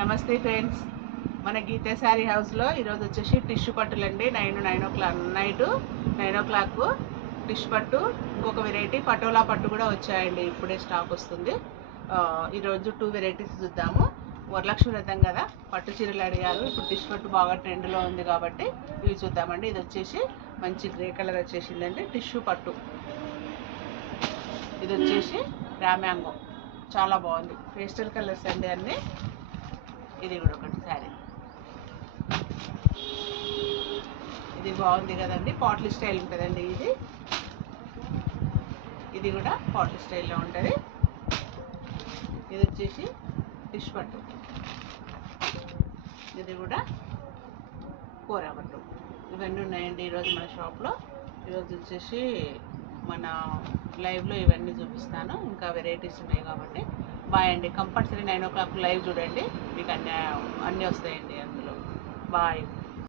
నమస్తే ఫ్రెండ్స్, మన గీతా శారీ హౌస్లో ఈరోజు వచ్చేసి టిష్యూ పట్టులండి. నైట్ 9 o'clock టిష్యూ పట్టు, ఇంకొక వెరైటీ పటోలా పట్టు కూడా వచ్చాయండి. ఇప్పుడే స్టాక్ వస్తుంది. ఈరోజు 2 వెరైటీస్ చూద్దాము. వరలక్ష్మి వ్రతం కదా, పట్టు చీరలు అడిగారు. ఇప్పుడు టిష్యూ పట్టు బాగా ట్రెండ్లో ఉంది కాబట్టి ఇవి చూద్దామండి. ఇది వచ్చేసి మంచి గ్రే కలర్ వచ్చేసిందండి, టిష్యూ పట్టు. ఇది వచ్చేసి రామ్యాంగో, చాలా బాగుంది. పేస్టల్ కలర్స్ అండి అన్నీ. ఇది కూడా ఒకటి శారీ, ఇది బాగుంది కదండి. పాట్లీ స్టైల్ ఉంటుందండి. ఇది కూడా పాట్లీ స్టైల్లో ఉంటుంది. ఇది వచ్చేసి టిష్యూ పట్టు, ఇది కూడా కోరా పట్టు. ఇవన్నీ ఉన్నాయండి ఈరోజు మన షాప్లో. ఈరోజు వచ్చేసి మన లైవ్లో ఇవన్నీ చూపిస్తాను. ఇంకా వెరైటీస్ ఉన్నాయి కాబట్టి బాయ్ అండి. కంపల్సరీ 9 o'clock లైవ్ చూడండి, మీకు అన్నీ వస్తాయండి అందులో. బాయ్.